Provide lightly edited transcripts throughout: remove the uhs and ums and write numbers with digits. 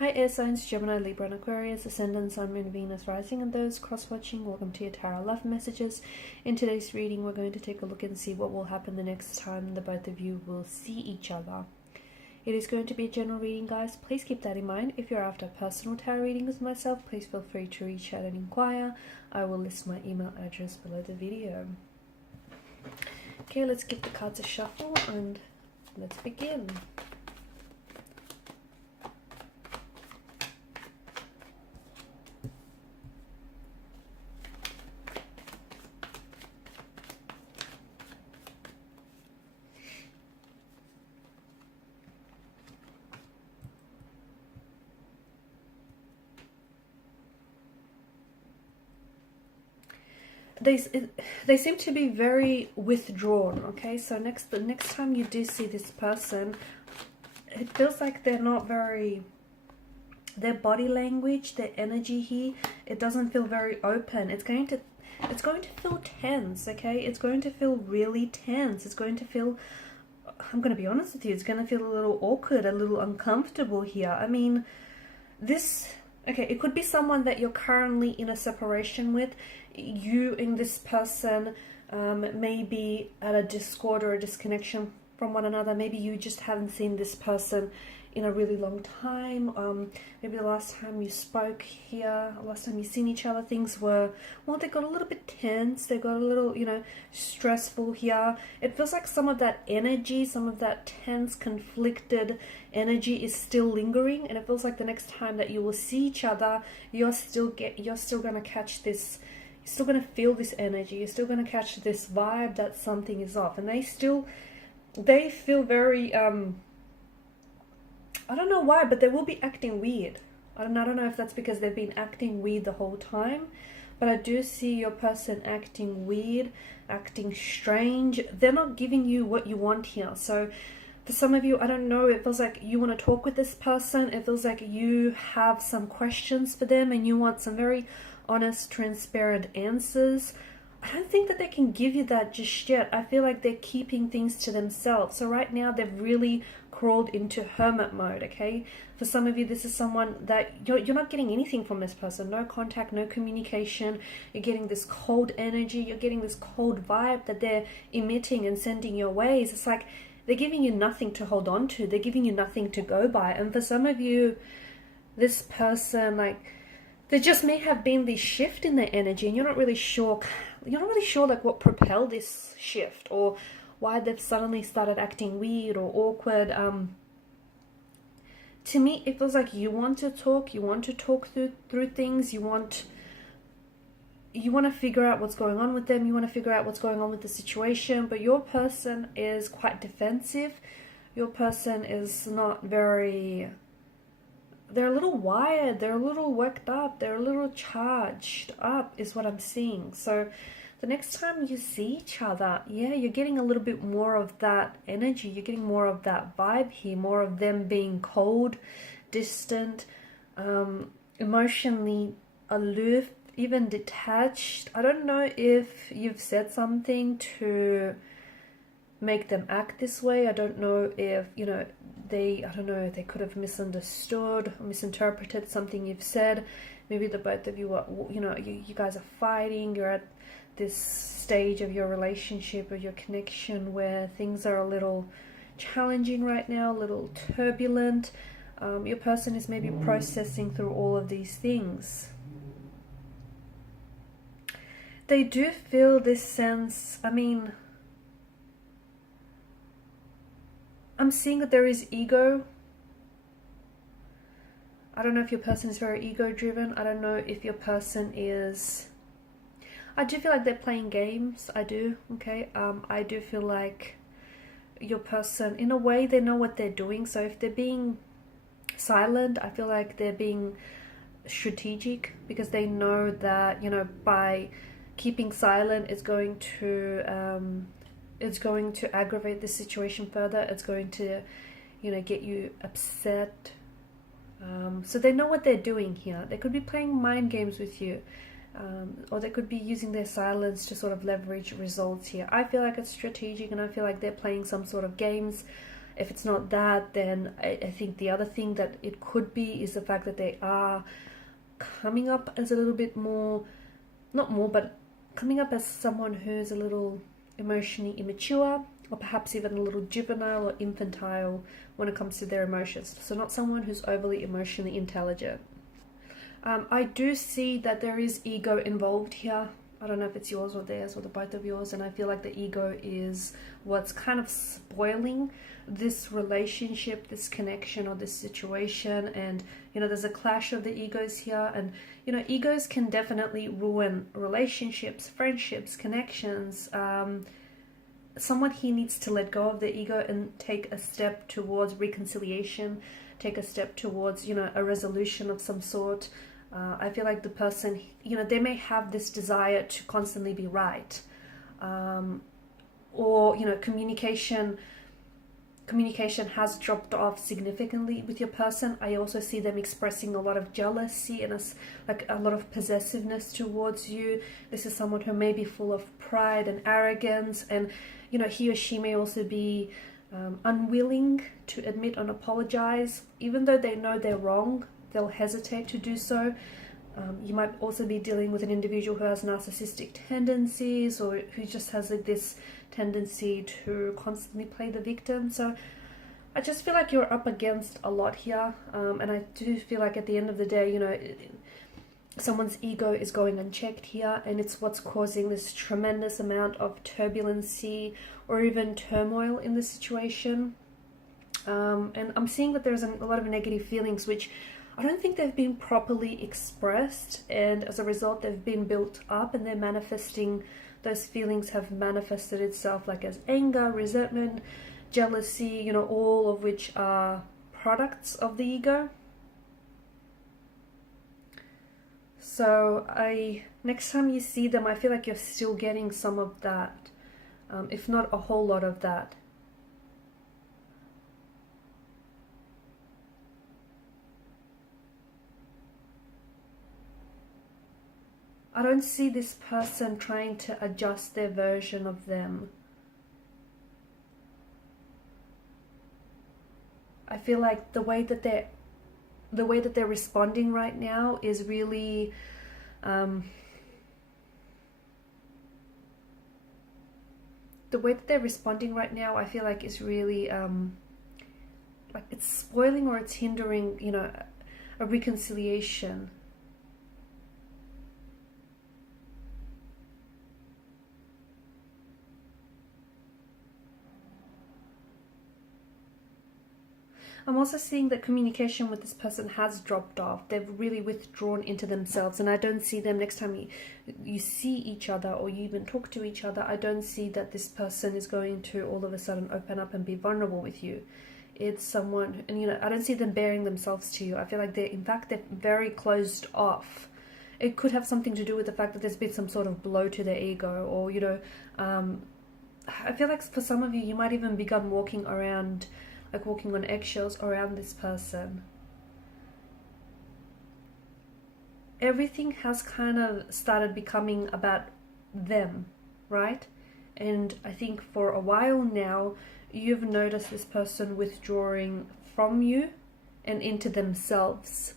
Hi air signs, Gemini, Libra and Aquarius, Ascendant, Sun, Moon, Venus, Rising, and those cross-watching. Welcome to your Tarot Love Messages. In today's reading, we're going to take a look and see what will happen the next time the both of you will see each other. It is going to be a general reading, guys. Please keep that in mind. If you're after a personal tarot reading with myself, please feel free to reach out and inquire. I will list my email address below the video. Okay, let's give the cards a shuffle and let's begin. They seem to be very withdrawn. Okay, so the next time you do see this person, it feels like they're not very, their body language, their energy here, it doesn't feel very open. It's going to feel tense. Okay, it's going to feel really tense. It's going to feel, I'm going to be honest with you, it's going to feel a little awkward, a little uncomfortable here. I mean, okay, it could be someone that you're currently in a separation with. You and this person may be at a discord or a disconnection from one another. Maybe you just haven't seen this person in a really long time. Maybe the last time you spoke here, last time you seen each other, things were, well, they got a little bit tense. They got a little, stressful here. It feels like some of that energy, some of that tense, conflicted energy is still lingering, and it feels like the next time that you will see each other, you're still gonna catch this. You're still going to feel this energy. You're still going to catch this vibe that something is off. And they feel very, I don't know why, but they will be acting weird. I don't know if that's because they've been acting weird the whole time. But I do see your person acting weird, acting strange. They're not giving you what you want here. So for some of you, I don't know, it feels like you want to talk with this person. It feels like you have some questions for them and you want some very honest, transparent answers. I don't think that they can give you that just yet. I feel like they're keeping things to themselves. So right now they've really crawled into hermit mode. Okay, for some of you, this is someone that you're not getting anything from this person. No contact, no communication. You're getting this cold energy. You're getting this cold vibe that they're emitting and sending your ways. It's like they're giving you nothing to hold on to. They're giving you nothing to go by. And for some of you, this person, like, there just may have been this shift in their energy, and you're not really sure like what propelled this shift or why they've suddenly started acting weird or awkward. To me, it feels like you want to talk through things. You want to figure out what's going on with them. You want to figure out what's going on with the situation, but your person is quite defensive. Your person is not very, they're a little wired, they're a little worked up, they're a little charged up is what I'm seeing. So the next time you see each other, yeah, you're getting a little bit more of that energy. You're getting more of that vibe here, more of them being cold, distant, emotionally aloof, even detached. I don't know if you've said something to make them act this way. I don't know if, they could have misunderstood or misinterpreted something you've said. Maybe the both of you are, you guys are fighting. You're at this stage of your relationship or your connection where things are a little challenging right now, a little turbulent. Your person is maybe processing through all of these things. They do feel this sense, I'm seeing that there is ego. I don't know if your person is very ego driven. I don't know if your person is, I do feel like they're playing games. I do. Okay. I do feel like your person, in a way, they know what they're doing. So if they're being silent, I feel like they're being strategic because they know that, by keeping silent, it's going to aggravate the situation further. It's going to, get you upset. So they know what they're doing here. They could be playing mind games with you. Or they could be using their silence to sort of leverage results here. I feel like it's strategic, and I feel like they're playing some sort of games. If it's not that, then I think the other thing that it could be is the fact that they are coming up as a little bit more, not more, but coming up as someone who's a little emotionally immature, or perhaps even a little juvenile or infantile when it comes to their emotions. So not someone who's overly emotionally intelligent. I do see that there is ego involved here. I don't know if it's yours or theirs or the both of yours, and I feel like the ego is what's kind of spoiling this relationship, this connection, or this situation. And there's a clash of the egos here, and egos can definitely ruin relationships, friendships, connections. Someone here needs to let go of the ego and take a step towards reconciliation, take a step towards a resolution of some sort. I feel like the person, they may have this desire to constantly be right, or communication has dropped off significantly with your person. I also see them expressing a lot of jealousy and a lot of possessiveness towards you. This is someone who may be full of pride and arrogance, and he or she may also be unwilling to admit and apologize. Even though they know they're wrong, they'll hesitate to do so. You might also be dealing with an individual who has narcissistic tendencies, or who just has this tendency to constantly play the victim. So I just feel like you're up against a lot here, and I do feel like at the end of the day, someone's ego is going unchecked here, and it's what's causing this tremendous amount of turbulency or even turmoil in the situation. And I'm seeing that there's a lot of negative feelings which I don't think they've been properly expressed, and as a result they've been built up, and they're manifesting, those feelings have manifested itself like as anger, resentment, jealousy, all of which are products of the ego. So next time you see them, I feel like you're still getting some of that, if not a whole lot of that. I don't see this person trying to adjust their version of them. I feel like the way that they're responding right now is really the way that they're responding right now, I feel like is really like it's spoiling, or it's hindering, a reconciliation. I'm also seeing that communication with this person has dropped off. They've really withdrawn into themselves, and I don't see them next time you see each other or you even talk to each other. I don't see that this person is going to all of a sudden open up and be vulnerable with you. It's someone, and I don't see them bearing themselves to you. I feel like they're very closed off. It could have something to do with the fact that there's been some sort of blow to their ego, or I feel like for some of you, you might even become walking around, like walking on eggshells around this person. Everything has kind of started becoming about them, right? And I think for a while now, you've noticed this person withdrawing from you and into themselves.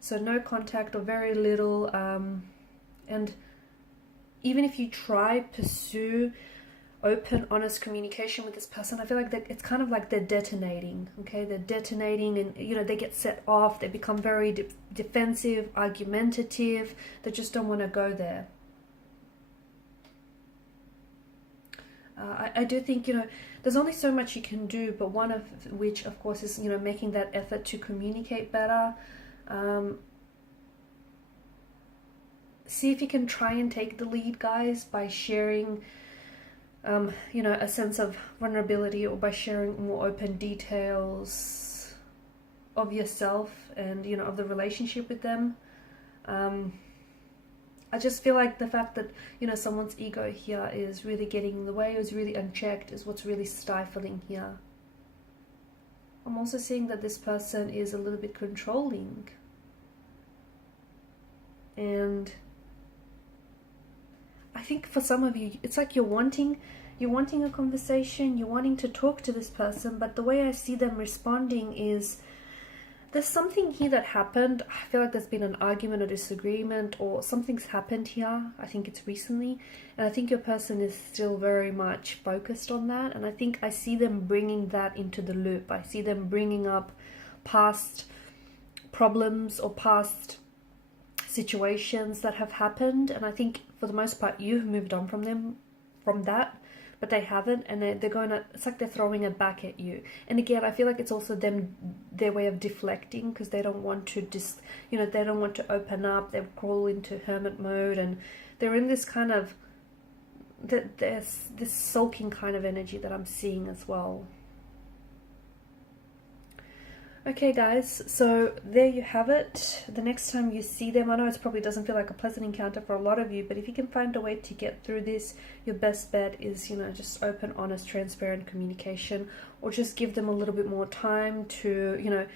So no contact or very little. And even if you pursue open, honest communication with this person, I feel like it's kind of like they're detonating, okay? They're detonating, and they get set off, they become very defensive, argumentative, they just don't want to go there. I do think, there's only so much you can do, but one of which, of course, is, making that effort to communicate better. See if you can try and take the lead, guys, by sharing a sense of vulnerability, or by sharing more open details of yourself and, of the relationship with them. I just feel like the fact that, someone's ego here is really getting in the way, is really unchecked, is what's really stifling here. I'm also seeing that this person is a little bit controlling. And I think for some of you, it's like you're wanting You're wanting a conversation, you're wanting to talk to this person, but the way I see them responding is there's something here that happened. I feel like there's been an argument or disagreement, or something's happened here. I think it's recently. And I think your person is still very much focused on that. And I think I see them bringing that into the loop. I see them bringing up past problems or past situations that have happened. And I think for the most part, you've moved on from them, from that. But they haven't, and they're going to, it's like they're throwing it back at you. And again, I feel like it's also them, their way of deflecting, because they don't want to they don't want to open up. They crawl into hermit mode, and they're in this kind of, there's this sulking kind of energy that I'm seeing as well. Okay guys, so there you have it. The next time you see them, I know it probably doesn't feel like a pleasant encounter for a lot of you, but if you can find a way to get through this, your best bet is, just open, honest, transparent communication, or just give them a little bit more time to,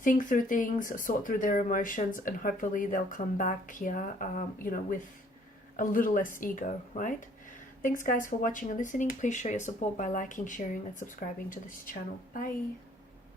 think through things, sort through their emotions, and hopefully they'll come back here, with a little less ego, right? Thanks guys for watching and listening. Please show your support by liking, sharing, and subscribing to this channel. Bye.